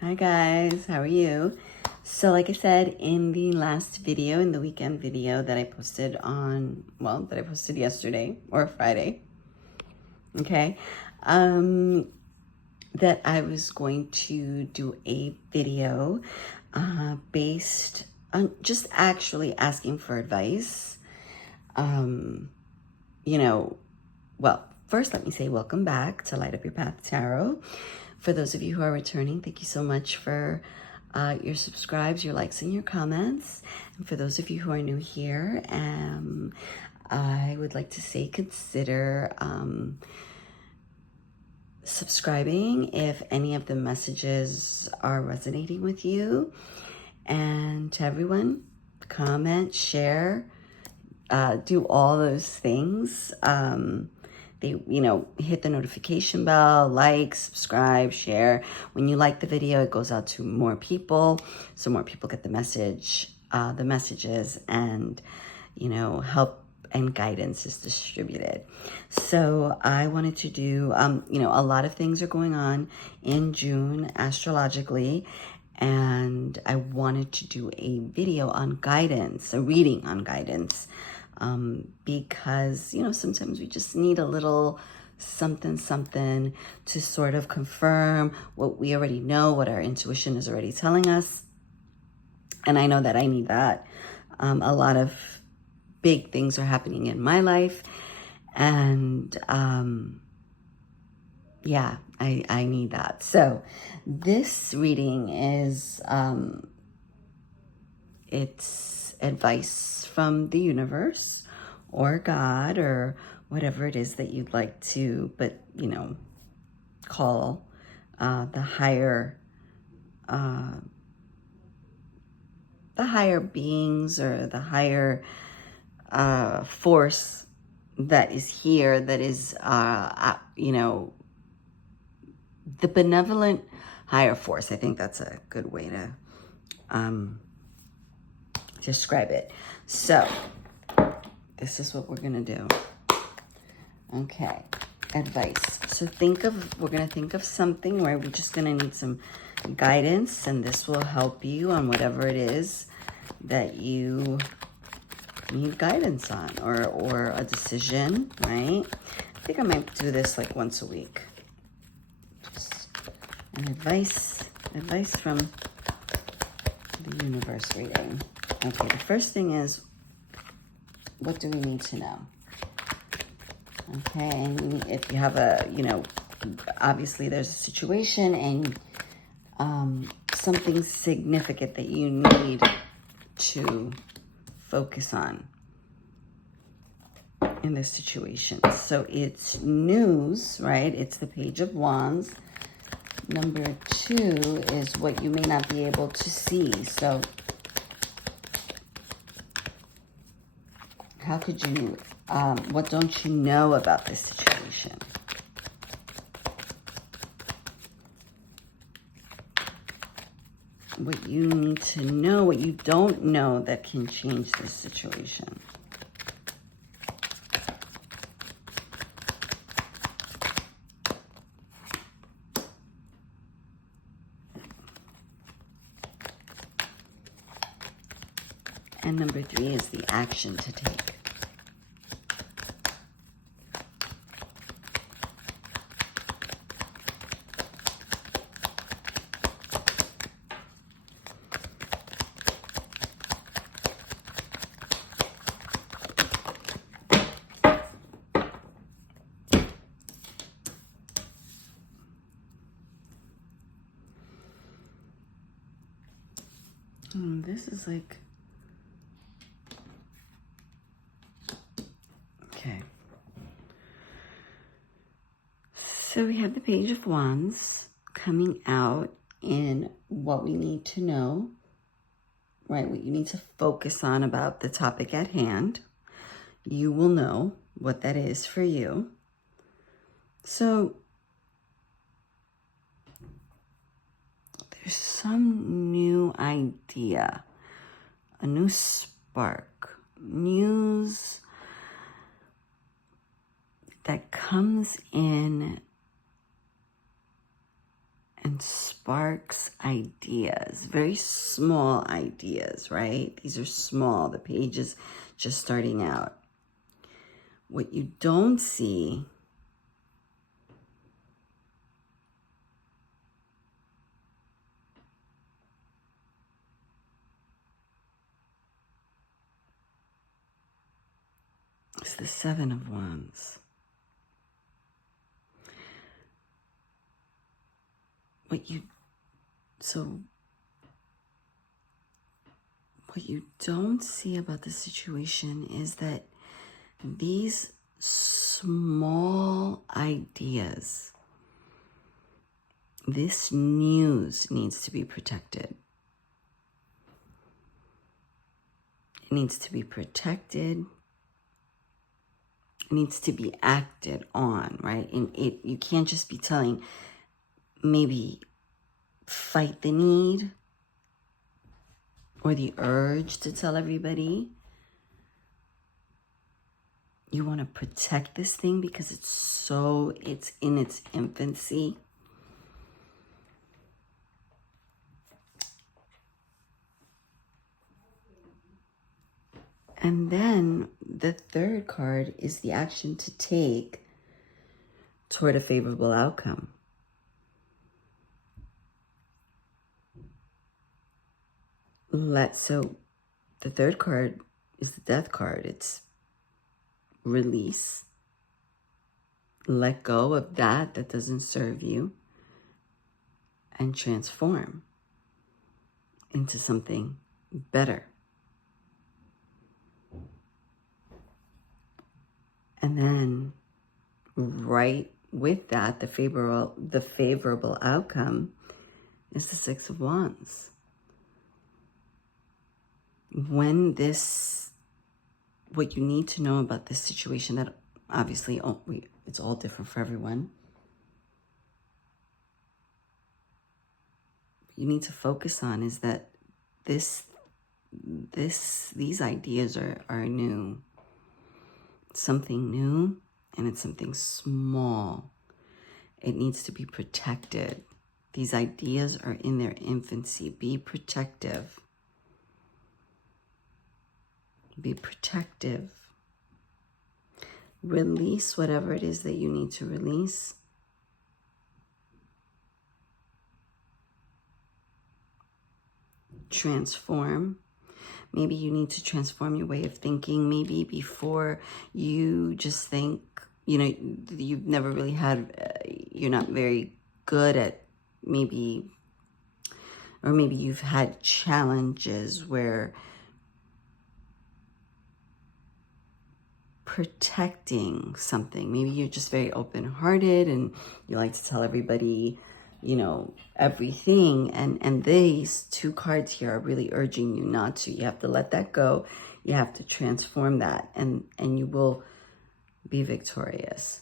Hi guys, how are you? So like I said in the last video, in the weekend video that I posted yesterday or Friday, okay, that I was going to do a video based on just actually asking for advice. First let me say welcome back to Light Up Your Path Tarot. For those of you who are returning, thank you so much for your subscribes, your likes, and your comments. And for those of you who are new here, I would like to say consider subscribing if any of the messages are resonating with you. And to everyone, comment, share, do all those things. Hit the notification bell, like, subscribe, share. When you like the video, it goes out to more people, so more people get the messages, and, help and guidance is distributed. So I wanted to do, a lot of things are going on in June astrologically, and I wanted to do a video on guidance, a reading on guidance, because, sometimes we just need a little something to sort of confirm what we already know, what our intuition is already telling us. And I know that I need that. A lot of big things are happening in my life, and I need that. So this reading is it's advice from the universe or God or whatever it is that you'd like to, call the higher beings, or the higher force that is here, that is the benevolent higher force. I think that's a good way to describe it. So this is what we're gonna do. Okay, advice. So we're gonna think of something where we're just gonna need some guidance, and this will help you on whatever it is that you need guidance on, or a decision, right? I think I might do this like once a week. Just an advice from the universe reading. Okay, the first thing is, what do we need to know? Okay, and if you have obviously there's a situation and something significant that you need to focus on in this situation. So it's news, right? It's the Page of Wands. Number 2 is what you may not be able to see. So how could you, what don't you know about this situation? What you need to know, what you don't know that can change this situation. And number 3 is the action to take. This is like, okay. So we have the Page of Wands coming out in what we need to know, right? What you need to focus on about the topic at hand. You will know what that is for you. So there's some new idea, a new spark, news that comes in and and sparks ideas, very small ideas, right? These are small. The page is just starting out. What you don't see is the Seven of Wands. What you don't see about the situation is that these small ideas, this news needs to be protected. It needs to be protected. It needs to be acted on, right? And you can't just be telling, maybe fight the need or the urge to tell everybody. You want to protect this thing because it's in its infancy. And then the third card is the action to take toward a favorable outcome. So the third card is the Death card. It's release. Let go of that doesn't serve you and transform into something better. And then right with that, the favorable outcome is the Six of Wands. What you need to know about this situation, that obviously it's all different for everyone. You need to focus on is that these ideas are new. Something new, and it's something small. It needs to be protected. These ideas are in their infancy. Be protective. Be protective. Release whatever it is that you need to release. Transform. Maybe you need to transform your way of thinking. Maybe before you just think, you've never really you're not very good at maybe you've had challenges where protecting something. Maybe you're just very open-hearted and you like to tell everybody, everything. And these two cards here are really urging you not to. You have to let that go. You have to transform that, and you will be victorious.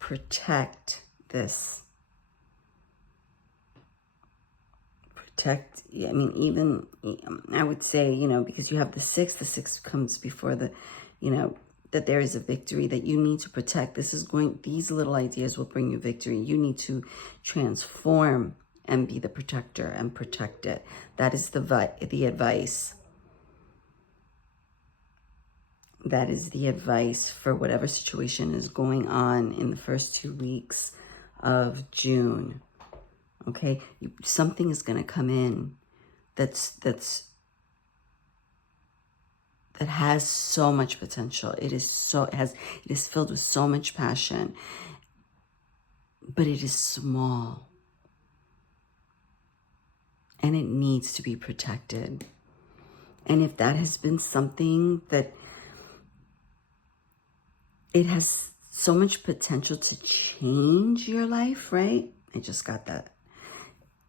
Protect this. Even I would say, because you have the six comes before the, that there is a victory that you need to protect. These little ideas will bring you victory. You need to transform and be the protector and protect it. That is the advice. That is the advice for whatever situation is going on in the first 2 weeks of June. Okay, something is going to come in that has so much potential. It is filled with so much passion, but it is small, and it needs to be protected. And if that has been something that it has so much potential to change your life, right? I just got that.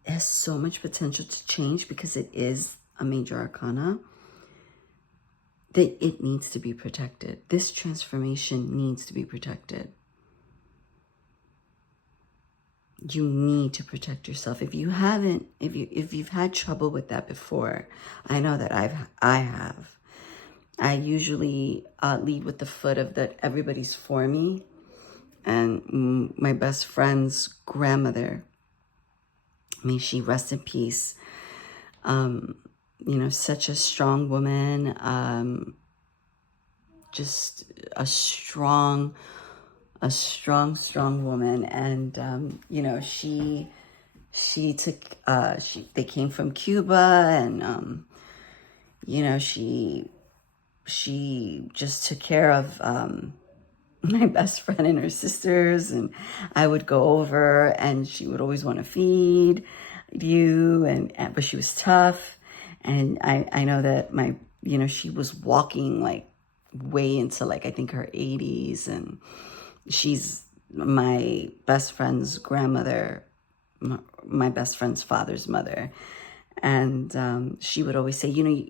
It has so much potential to change because it is a major arcana, that it needs to be protected. This transformation needs to be protected. You need to protect yourself. If you've had trouble with that before, I know that I have. I usually lead with the foot of that everybody's for me. And my best friend's grandmother, may she rest in peace. You know, such a strong woman, just a strong woman. And, you know, they came from Cuba, and, you know, she just took care of, my best friend and her sisters, and I would go over and she would always want to feed you, but she was tough. And I know that you know, she was walking like way into like, I think her 80s, and she's my best friend's grandmother, my best friend's father's mother. And she would always say, you know,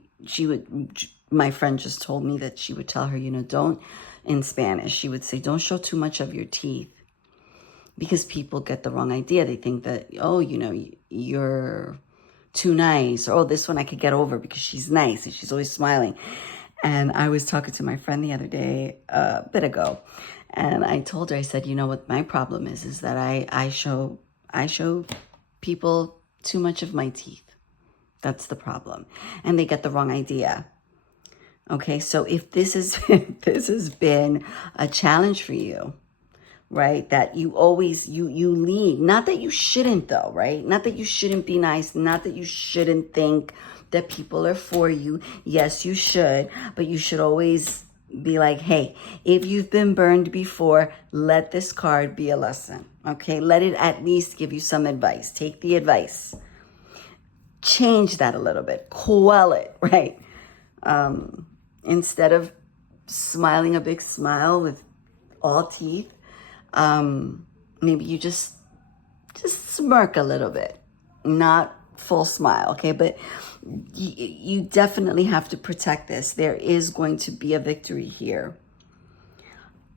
my friend just told me that she would tell her, you know, don't, in Spanish, she would say, don't show too much of your teeth, because people get the wrong idea. They think that, oh, you know, you're too nice, or, oh, this one I could get over because she's nice and she's always smiling. And I was talking to my friend the other day, a bit ago, and I told her, I said, you know what my problem is that I show people too much of my teeth. That's the problem. And they get the wrong idea. Okay, so if this has been a challenge for you, right? That you always, you lead, not that you shouldn't though, right? Not that you shouldn't be nice, not that you shouldn't think that people are for you. Yes, you should, but you should always be like, hey, if you've been burned before, let this card be a lesson, okay? Let it at least give you some advice. Take the advice. Change that a little bit. Quell it, right? Instead of smiling a big smile with all teeth, maybe you just smirk a little bit, not full smile, okay? But you definitely have to protect this. There is going to be a victory here,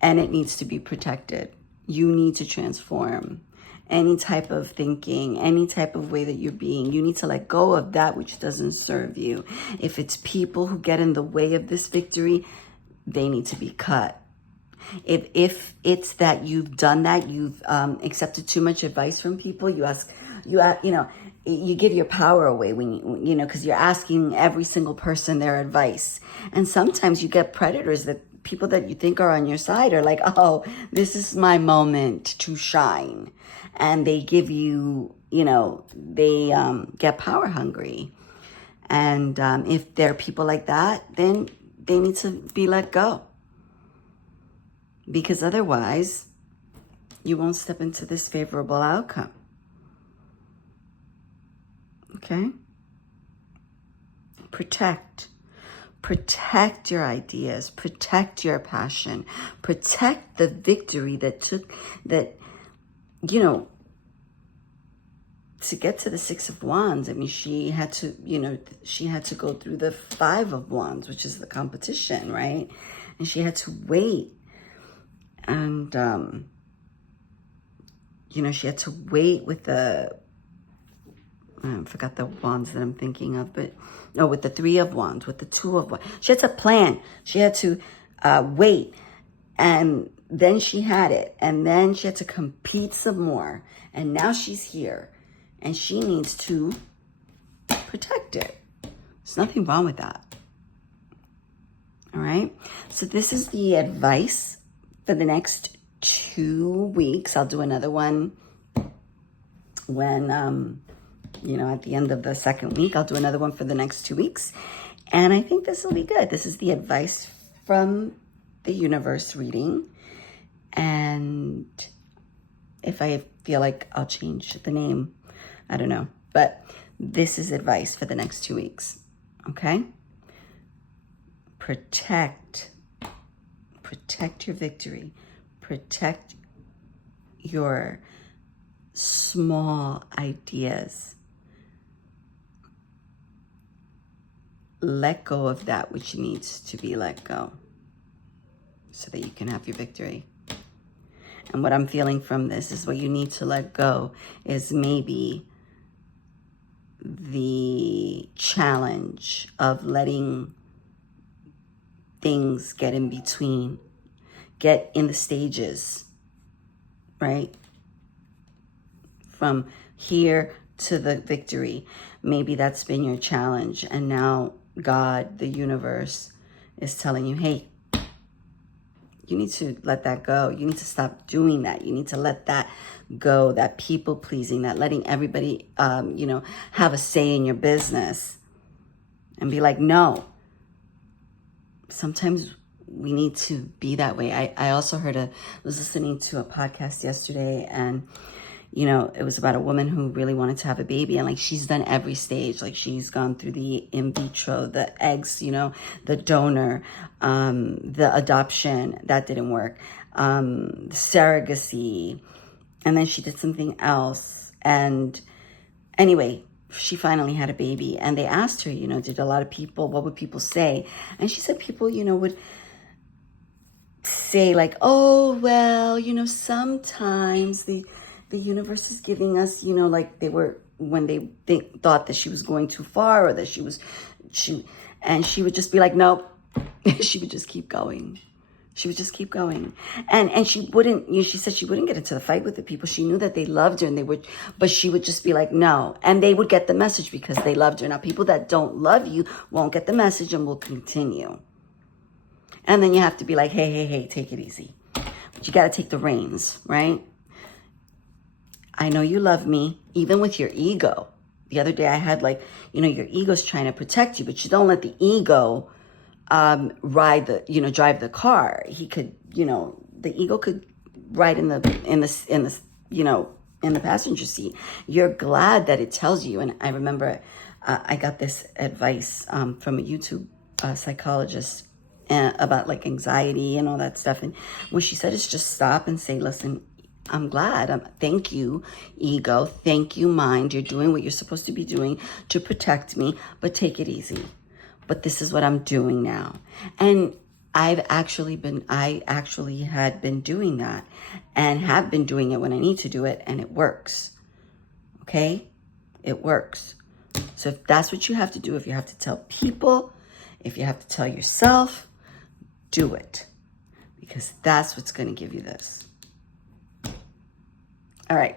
and it needs to be protected. You need to transform any type of thinking, any type of way that you're being. You need to let go of that which doesn't serve you. If it's people who get in the way of this victory, they need to be cut. If it's that you've done that, you've accepted too much advice from people, you know, you give your power away when you know, because you're asking every single person their advice. And sometimes you get predators, that people that you think are on your side are like, oh, this is my moment to shine. And they give you, you know, they get power hungry. And if there are people like that, then they need to be let go. Because otherwise, you won't step into this favorable outcome. Okay? Protect your ideas, protect your passion, protect the victory that, you know, to get to the Six of Wands. I mean, she had to go through the Five of Wands, which is the competition, right? And she had to wait. And, you know, she had to wait with I forgot the wands that I'm thinking of, but no, with the Three of Wands, with the Two of Wands. She had to plan. She had to wait. And then she had it. And then she had to compete some more. And now she's here. And she needs to protect it. There's nothing wrong with that. All right? So this is the advice for the next 2 weeks. I'll do another one when, you know, at the end of the second week. I'll do another one for the next 2 weeks. And I think this will be good. This is the advice from the universe reading. And if I feel like I'll change the name, I don't know. But this is advice for the next 2 weeks. Okay? Protect your victory. Protect your small ideas. Let go of that which needs to be let go so that you can have your victory. And what I'm feeling from this is what you need to let go is maybe the challenge of letting things get in between, get in the stages, right? From here to the victory. Maybe that's been your challenge. And now God, the universe, is telling you, hey, you need to let that go. You need to stop doing that. You need to let that go, that people pleasing, that letting everybody, have a say in your business. And be like, no. Sometimes we need to be that way. I also was listening to a podcast yesterday, and it was about a woman who really wanted to have a baby, and like she's done every stage. Like she's gone through the in vitro, the eggs, the donor, the adoption, that didn't work, the surrogacy, and then she did something else. And anyway, she finally had a baby, and they asked her, did a lot of people, what would people say? And she said people, would say like, oh, well, sometimes the universe is giving us, like they were, when they thought that she was going too far, or that and she would just be like, nope. She would just keep going. She would just keep going. And she wouldn't, she said she wouldn't get into the fight with the people. She knew that they loved her, and but she would just be like, no. And they would get the message because they loved her. Now, people that don't love you won't get the message and will continue. And then you have to be like, hey, take it easy. But you got to take the reins, right? I know you love me, even with your ego. The other day I had your ego's trying to protect you, but you don't let the ego drive the car. He could, the ego could ride in the passenger seat. You're glad that it tells you. And I remember I got this advice from a YouTube psychologist about like anxiety and all that stuff. And what she said is just stop and say, listen, I'm glad. Thank you, ego. Thank you, mind. You're doing what you're supposed to be doing to protect me, but take it easy. But this is what I'm doing now. And I actually had been doing that, and have been doing it when I need to do it, and it works. Okay? It works. So if that's what you have to do, if you have to tell people, if you have to tell yourself, do it. Because that's what's going to give you this. All right.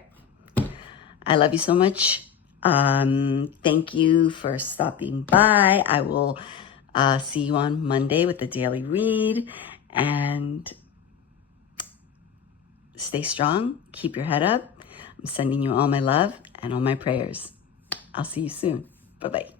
I love you so much. Thank you for stopping by. I will see you on Monday with the daily read. And stay strong. Keep your head up. I'm sending you all my love and all my prayers. I'll see you soon. Bye-bye.